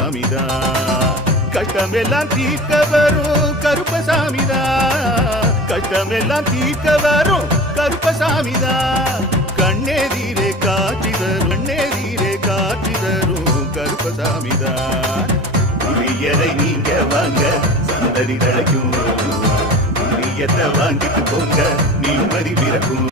கருப்பசாமிதான். கஷ்டமெல்லாம் தீர்க்க வரும் கருப்பசாமிதான். கஷ்டமெல்லாம் தீர்க்க வரும் கருப்பசாமிதான். கண்ணெதிரே காட்சி தரும், கண்ணெதிரே காட்சி தரும் கருப்பசாமிதான். புரியதை நீங்க வாங்க சந்ததி தழைக்கும், புரியத்தை வாங்கிட்டு போங்க நிம்மதி பிறக்கும்.